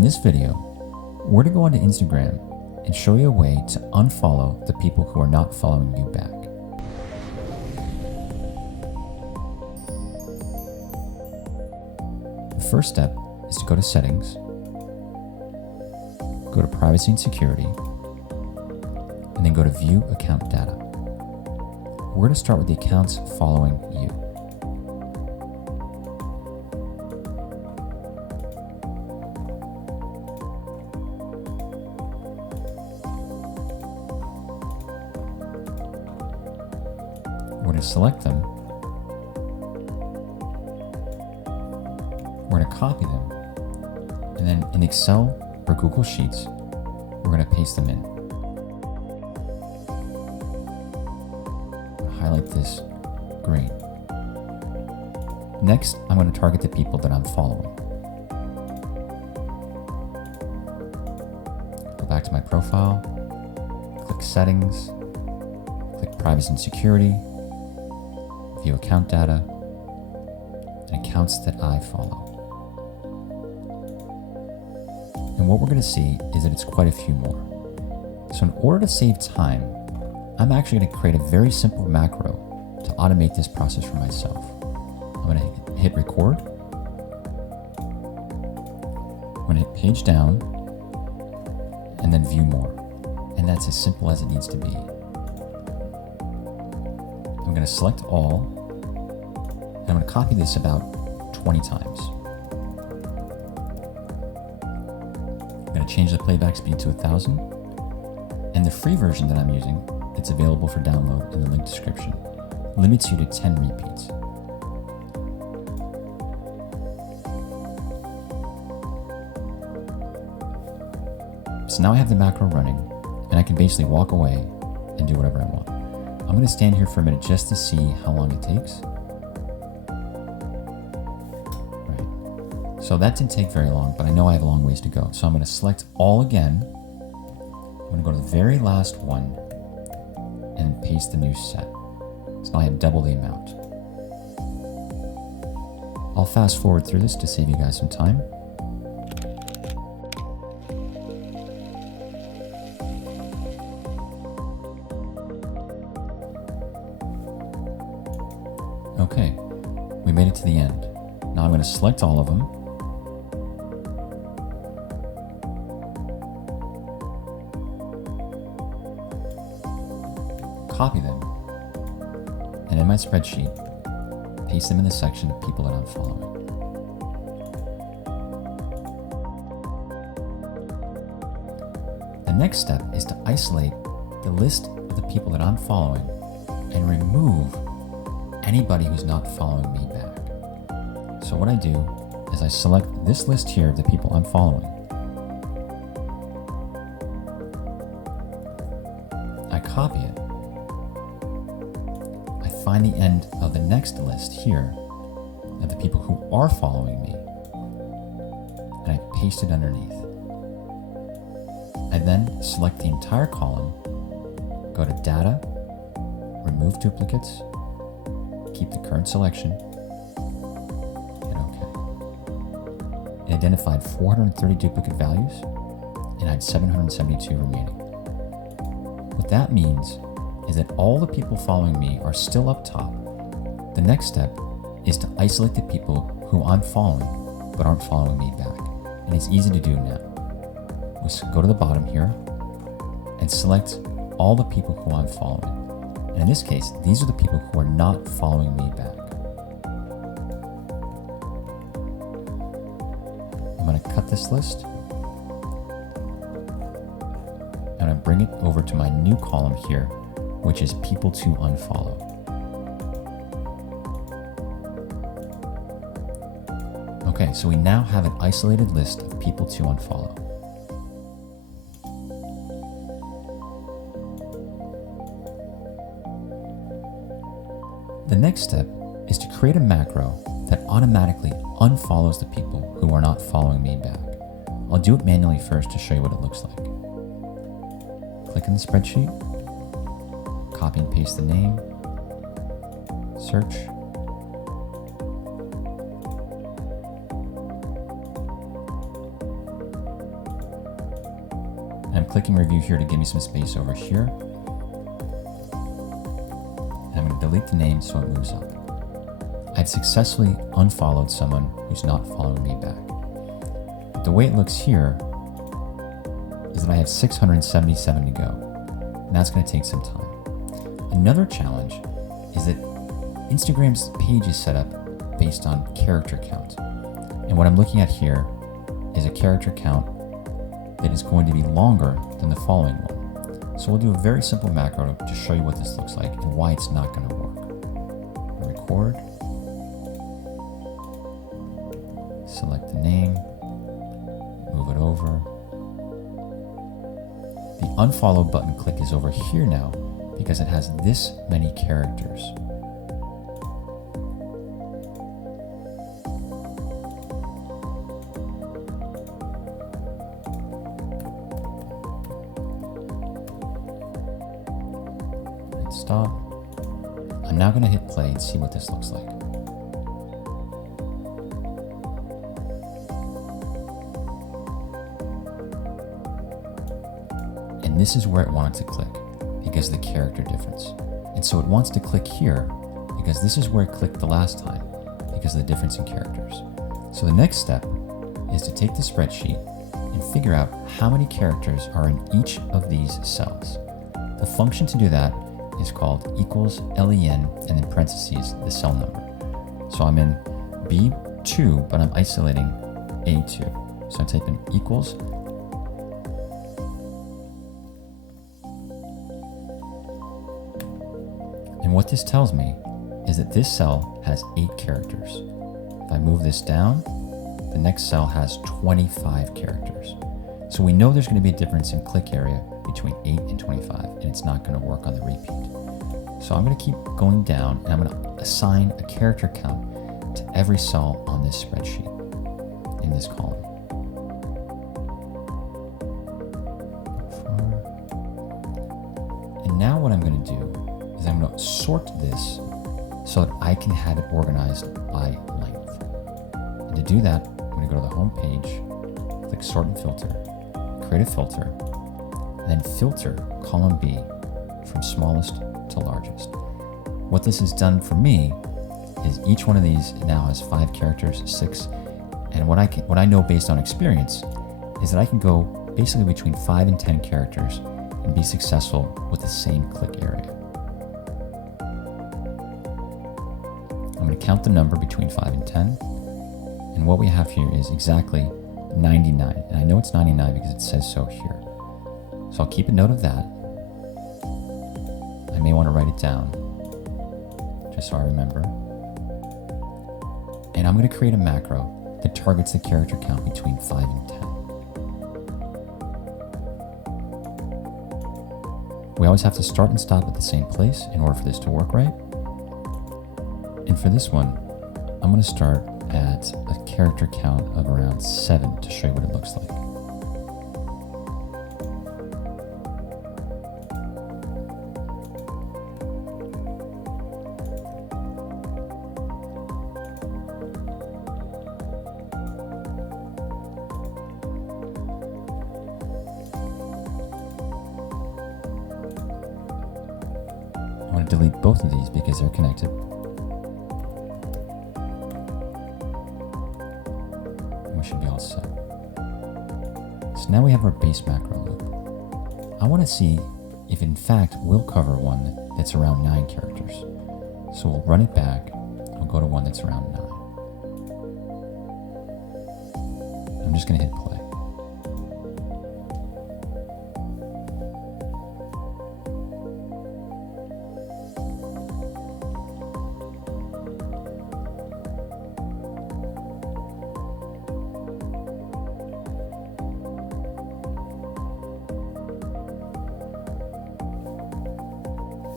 In this video, we're going to go onto Instagram and show you a way to unfollow the people who are not following you back. The first step is to go to Settings, go to Privacy and Security, and then go to View Account Data. We're going to start with the accounts following you. We're going to select them. We're going to copy them. And then in Excel or Google Sheets, we're going to paste them in. Highlight this green. Next, I'm going to target the people that I'm following. Go back to my profile, click Settings, click Privacy and Security, View Account Data, and Accounts that I follow. And what we're going to see is that it's quite a few more. So in order to save time, I'm actually going to create a very simple macro to automate this process for myself. I'm going to hit record. I'm going to hit page down and then view more. And that's as simple as it needs to be. I'm going to select all, and I'm going to copy this about 20 times. I'm going to change the playback speed to 1,000, and the free version that I'm using, it's available for download in the link description, limits you to 10 repeats. So now I have the macro running, and I can basically walk away and do whatever I want. I'm going to stand here for a minute just to see how long it takes. Right. So that didn't take very long, but I know I have a long ways to go. So I'm going to select all again. I'm going to go to the very last one and paste the new set. So now I have double the amount. I'll fast forward through this to save you guys some time. Okay, we made it to the end. Now I'm going to select all of them. Copy them. And in my spreadsheet, paste them in the section of people that I'm following. The next step is to isolate the list of the people that I'm following and remove anybody who's not following me back. So what I do is I select this list here of the people I'm following. I copy it. I find the end of the next list here of the people who are following me, and I paste it underneath. I then select the entire column, go to Data, Remove Duplicates, keep the current selection, and OK. It identified 430 duplicate values, and I had 772 remaining. What that means is that all the people following me are still up top. The next step is to isolate the people who I'm following but aren't following me back, and it's easy to do now. We go to the bottom here and select all the people who I'm following. And in this case, these are the people who are not following me back. I'm going to cut this list. And I bring it over to my new column here, which is people to unfollow. Okay, so we now have an isolated list of people to unfollow. The next step is to create a macro that automatically unfollows the people who are not following me back. I'll do it manually first to show you what it looks like. Click in the spreadsheet, copy and paste the name, search, And I'm clicking review here to give me some space over here. And I'm going to delete the name so it moves up. I've successfully unfollowed someone who's not following me back. But the way it looks here is that I have 677 to go, and that's going to take some time. Another challenge is that Instagram's page is set up based on character count. And what I'm looking at here is a character count that is going to be longer than the following one. So we'll do a very simple macro to show you what this looks like and why it's not going to work. Record. Select the name. Move it over. The unfollow button click is over here now because it has this many characters. Stop. I'm now going to hit play and see what this looks like. And this is where it wanted to click because of the character difference. And so it wants to click here because this is where it clicked the last time because of the difference in characters. So the next step is to take the spreadsheet and figure out how many characters are in each of these cells. The function to do that is called equals len and then parentheses the cell number. So I'm in B2, but I'm isolating A2. So I type in equals and what this tells me is that this cell has 8 characters. If I move this down, the next cell has 25 characters. So we know there's going to be a difference in click area between 8 and 25, and it's not going to work on the repeat. So I'm going to keep going down, and I'm going to assign a character count to every cell on this spreadsheet in this column. And now what I'm going to do is I'm going to sort this so that I can have it organized by length. And to do that, I'm going to go to the home page, click sort and filter, create a filter, and then filter column B from smallest to largest. What this has done for me is each one of these now has 5 characters, 6, and what I know based on experience is that I can go basically between 5 and 10 characters and be successful with the same click area. I'm going to count the number between 5 and 10, and what we have here is exactly 99, and I know it's 99 because it says so here. So I'll keep a note of that. I may want to write it down, just so I remember. And I'm going to create a macro that targets the character count between 5 and 10. We always have to start and stop at the same place in order for this to work right. And for this one, I'm going to start at a character count of around 7 to show you what it looks like. I want to delete both of these because they're connected. We should be all set. So now we have our base macro loop. I want to see if in fact we'll cover one that's around 9 characters. So we'll run it back. We'll go to one that's around 9. I'm just going to hit play.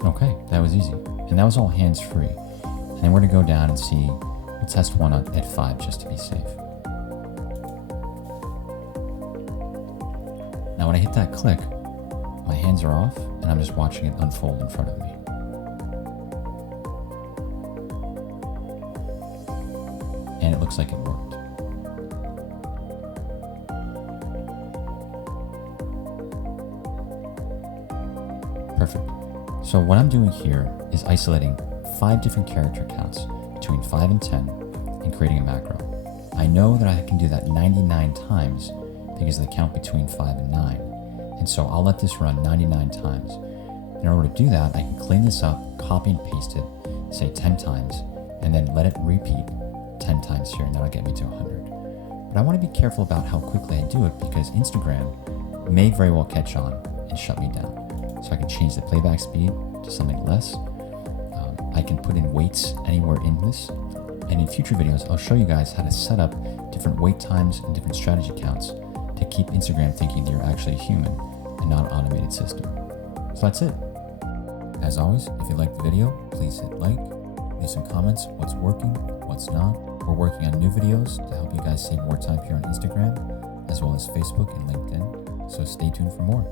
Okay, that was easy. And that was all hands-free. And then we're going to go down and see, we'll test one at 5 just to be safe. Now when I hit that click, my hands are off and I'm just watching it unfold in front of me. And it looks like it worked. Perfect. So what I'm doing here is isolating 5 different character counts between 5 and 10 and creating a macro. I know that I can do that 99 times because of the count between 5 and 9. And so I'll let this run 99 times. In order to do that, I can clean this up, copy and paste it, say 10 times, and then let it repeat 10 times here, and that'll get me to 100. But I want to be careful about how quickly I do it because Instagram may very well catch on and shut me down. So I can change the playback speed to something less. I can put in weights anywhere in this. And in future videos, I'll show you guys how to set up different wait times and different strategy counts to keep Instagram thinking you're actually a human and not an automated system. So that's it. As always, if you liked the video, please hit like, leave some comments, what's working, what's not. We're working on new videos to help you guys save more time here on Instagram, as well as Facebook and LinkedIn. So stay tuned for more.